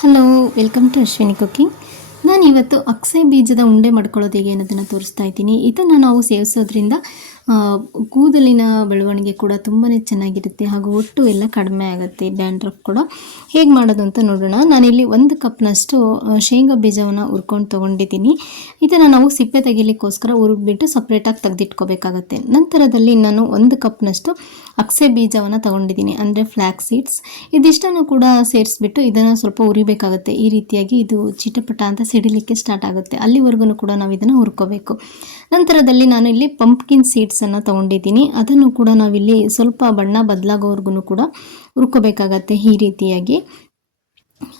Hello, welcome to Ashwini cooking. ನಾನು ಇವತ್ತು ಅಕ್ಸೆ ಬೀಜದ ಉಂಡೆ ಮಾಡ್ಕೊಳ್ಳೋದು ಹೇಗೆ ಅನ್ನೋದನ್ನು ತೋರಿಸ್ತಾ ಇದ್ದೀನಿ. ಇದನ್ನು ನಾವು ಸೇವಿಸೋದ್ರಿಂದ ಕೂದಲಿನ ಬೆಳವಣಿಗೆ ಕೂಡ ತುಂಬಾ ಚೆನ್ನಾಗಿರುತ್ತೆ, ಹಾಗೂ ಒಟ್ಟು ಎಲ್ಲ ಕಡಿಮೆ ಆಗುತ್ತೆ. ಡ್ಯಾಂಡ್ರಫ್ ಕೂಡ ಹೇಗೆ ಮಾಡೋದು ಅಂತ ನೋಡೋಣ. ನಾನಿಲ್ಲಿ 1 ಕಪ್ನಷ್ಟು ಶೇಂಗಾ ಬೀಜವನ್ನು ಹುರ್ಕೊಂಡು ತೊಗೊಂಡಿದ್ದೀನಿ. ಇದನ್ನು ನಾವು ಸಿಪ್ಪೆ ತೆಗಿಲಿಕ್ಕೋಸ್ಕರ ಹುರಿದ್ಬಿಟ್ಟು ಸಪ್ರೇಟಾಗಿ ತೆಗೆದಿಟ್ಕೋಬೇಕಾಗತ್ತೆ. ನಂತರದಲ್ಲಿ ನಾನು 1 ಕಪ್ನಷ್ಟು ಅಕ್ಸೆ ಬೀಜವನ್ನು ತೊಗೊಂಡಿದ್ದೀನಿ, ಅಂದರೆ ಫ್ಲ್ಯಾಕ್ ಸೀಡ್ಸ್. ಇದಿಷ್ಟನ್ನು ಕೂಡ ಸೇರಿಸ್ಬಿಟ್ಟು ಇದನ್ನು ಸ್ವಲ್ಪ ಹುರಿಬೇಕಾಗುತ್ತೆ. ಈ ರೀತಿಯಾಗಿ ಇದು ಚಿಟಪಟ ಅಂತ ಸಿಡಿಲಿಕ್ಕೆ ಸ್ಟಾರ್ಟ್ ಆಗುತ್ತೆ. ಅಲ್ಲಿವರೆಗೂ ಕೂಡ ನಾವು ಇದನ್ನು ಹುರ್ಕೋಬೇಕು. ನಂತರದಲ್ಲಿ ನಾನು ಇಲ್ಲಿ ಪಂಪ್ಕಿನ್ ಸೀಡ್ಸನ್ನು ತೊಗೊಂಡಿದ್ದೀನಿ. ಅದನ್ನು ಕೂಡ ನಾವಿಲ್ಲಿ ಸ್ವಲ್ಪ ಬಣ್ಣ ಬದಲಾಗೋವರೆಗೂ ಕೂಡ ಹುರ್ಕೋಬೇಕಾಗತ್ತೆ ಈ ರೀತಿಯಾಗಿ.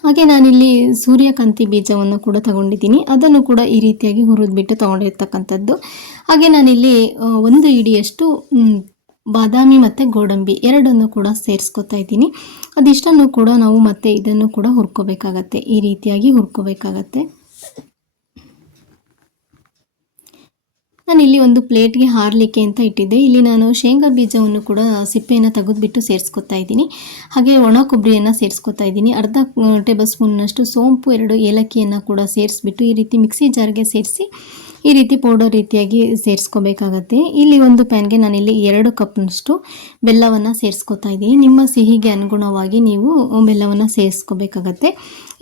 ಹಾಗೆ ನಾನಿಲ್ಲಿ ಸೂರ್ಯಕಾಂತಿ ಬೀಜವನ್ನು ಕೂಡ ತಗೊಂಡಿದ್ದೀನಿ. ಅದನ್ನು ಕೂಡ ಈ ರೀತಿಯಾಗಿ ಹುರಿದ್ಬಿಟ್ಟು ತೊಗೊಂಡಿರ್ತಕ್ಕಂಥದ್ದು. ಹಾಗೆ ನಾನಿಲ್ಲಿ 1 ಹಿಡಿಯಷ್ಟು ಬಾದಾಮಿ ಮತ್ತು ಗೋಡಂಬಿ ಎರಡನ್ನು ಕೂಡ ಸೇರಿಸ್ಕೊತಾ ಇದ್ದೀನಿ. ಅದಿಷ್ಟನ್ನು ಕೂಡ ನಾವು ಮತ್ತೆ ಇದನ್ನು ಕೂಡ ಹುರ್ಕೋಬೇಕಾಗತ್ತೆ. ಈ ರೀತಿಯಾಗಿ ಹುರ್ಕೋಬೇಕಾಗತ್ತೆ. ನಾನಿಲ್ಲಿ ಒಂದು ಪ್ಲೇಟ್ಗೆ ಹಾರಲಿಕ್ಕೆ ಅಂತ ಇಟ್ಟಿದ್ದೆ. ಇಲ್ಲಿ ನಾನು ಶೇಂಗಾ ಬೀಜವನ್ನು ಕೂಡ ಸಿಪ್ಪೆಯನ್ನು ತೆಗೆದುಬಿಟ್ಟು ಸೇರಿಸ್ಕೊತಾ ಇದ್ದೀನಿ. ಹಾಗೆ ಒಣ ಕೊಬ್ಬರಿಯನ್ನು ಸೇರಿಸ್ಕೊತಾ ಇದ್ದೀನಿ. ಅರ್ಧ ಟೇಬಲ್ ಸ್ಪೂನ್ನಷ್ಟು ಸೋಂಪು, 2 ಏಲಕ್ಕಿಯನ್ನು ಕೂಡ ಸೇರಿಸ್ಬಿಟ್ಟು ಈ ರೀತಿ ಮಿಕ್ಸಿ ಜಾರ್ಗೆ ಸೇರಿಸಿ ಈ ರೀತಿ ಪೌಡರ್ ರೀತಿಯಾಗಿ ಸೇರಿಸ್ಕೋಬೇಕಾಗತ್ತೆ. ಇಲ್ಲಿ ಒಂದು ಪ್ಯಾನ್ಗೆ ನಾನಿಲ್ಲಿ 2 ಕಪ್ನಷ್ಟು ಬೆಲ್ಲವನ್ನು ಸೇರಿಸ್ಕೊತಾ ಇದ್ದೀನಿ. ನಿಮ್ಮ ಸಿಹಿಗೆ ಅನುಗುಣವಾಗಿ ನೀವು ಬೆಲ್ಲವನ್ನು ಸೇರಿಸ್ಕೋಬೇಕಾಗತ್ತೆ.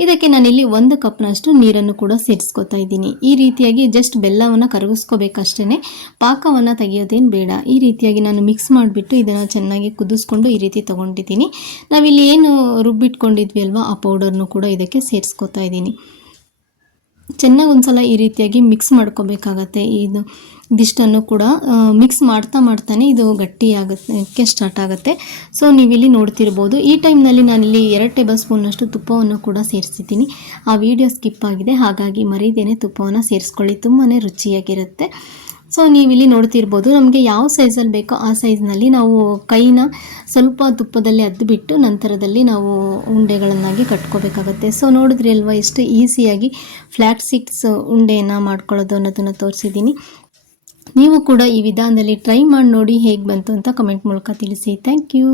ಇದಕ್ಕೆ ನಾನಿಲ್ಲಿ 1 ಕಪ್ನಷ್ಟು ನೀರನ್ನು ಕೂಡ ಸೇರಿಸ್ಕೊತಾ ಇದ್ದೀನಿ. ಈ ರೀತಿಯಾಗಿ ಜಸ್ಟ್ ಬೆಲ್ಲವನ್ನು ಕರಗಿಸ್ಕೋಬೇಕಷ್ಟೇ, ಪಾಕವನ್ನು ತೆಗೆಯೋದೇನು ಬೇಡ. ಈ ರೀತಿಯಾಗಿ ನಾನು ಮಿಕ್ಸ್ ಮಾಡಿಬಿಟ್ಟು ಇದನ್ನು ಚೆನ್ನಾಗಿ ಕುದಿಸ್ಕೊಂಡು ಈ ರೀತಿ ತೊಗೊಂಡಿದ್ದೀನಿ. ನಾವಿಲ್ಲಿ ಏನು ರುಬ್ಬಿಟ್ಕೊಂಡಿದ್ವಿ ಅಲ್ವಾ, ಆ ಪೌಡರ್ನು ಕೂಡ ಇದಕ್ಕೆ ಸೇರಿಸ್ಕೊತಾ ಇದ್ದೀನಿ. ಚೆನ್ನಾಗಿ ಒಂದ್ಸಲ ಈ ರೀತಿಯಾಗಿ ಮಿಕ್ಸ್ ಮಾಡ್ಕೋಬೇಕಾಗತ್ತೆ. ಇದಿಷ್ಟನ್ನು ಕೂಡ ಮಿಕ್ಸ್ ಮಾಡ್ತಾನೆ ಇದು ಗಟ್ಟಿಯಾಗೋಕ್ಕೆ ಸ್ಟಾರ್ಟ್ ಆಗುತ್ತೆ. ಸೊ ನೀವಿಲ್ಲಿ ನೋಡ್ತಿರ್ಬೋದು. ಈ ಟೈಮ್ನಲ್ಲಿ ನಾನಿಲ್ಲಿ 2 ಟೇಬಲ್ ಸ್ಪೂನ್ನಷ್ಟು ತುಪ್ಪವನ್ನು ಕೂಡ ಸೇರಿಸಿದ್ದೀನಿ. ಆ ವಿಡಿಯೋ ಸ್ಕಿಪ್ ಆಗಿದೆ, ಹಾಗಾಗಿ ಮರೀದೇನೆ ತುಪ್ಪವನ್ನು ಸೇರಿಸ್ಕೊಳ್ಳಿ, ತುಂಬಾ ರುಚಿಯಾಗಿರುತ್ತೆ. ಸೊ ನೀವಿಲ್ಲಿ ನೋಡ್ತಿರ್ಬೋದು. ನಮಗೆ ಯಾವ ಸೈಜಲ್ಲಿ ಬೇಕೋ ಆ ಸೈಜ್ನಲ್ಲಿ ನಾವು ಕೈನ ಸ್ವಲ್ಪ ತುಪ್ಪದಲ್ಲಿ ಅದ್ದುಬಿಟ್ಟು ನಂತರದಲ್ಲಿ ನಾವು ಉಂಡೆಗಳನ್ನಾಗಿ ಕಟ್ಕೋಬೇಕಾಗತ್ತೆ. ಸೊ ನೋಡಿದ್ರಿ ಅಲ್ವಾ, ಎಷ್ಟು ಈಸಿಯಾಗಿ ಫ್ಲ್ಯಾಟ್ ಸೀಡ್ಸ್ ಉಂಡೆಯನ್ನು ಮಾಡ್ಕೊಳ್ಳೋದು ಅನ್ನೋದನ್ನು ತೋರಿಸಿದ್ದೀನಿ. ನೀವು ಕೂಡ ಈ ವಿಧಾನದಲ್ಲಿ ಟ್ರೈ ಮಾಡಿ ನೋಡಿ, ಹೇಗೆ ಬಂತು ಅಂತ ಕಮೆಂಟ್ ಮೂಲಕ ತಿಳಿಸಿ. Thank you.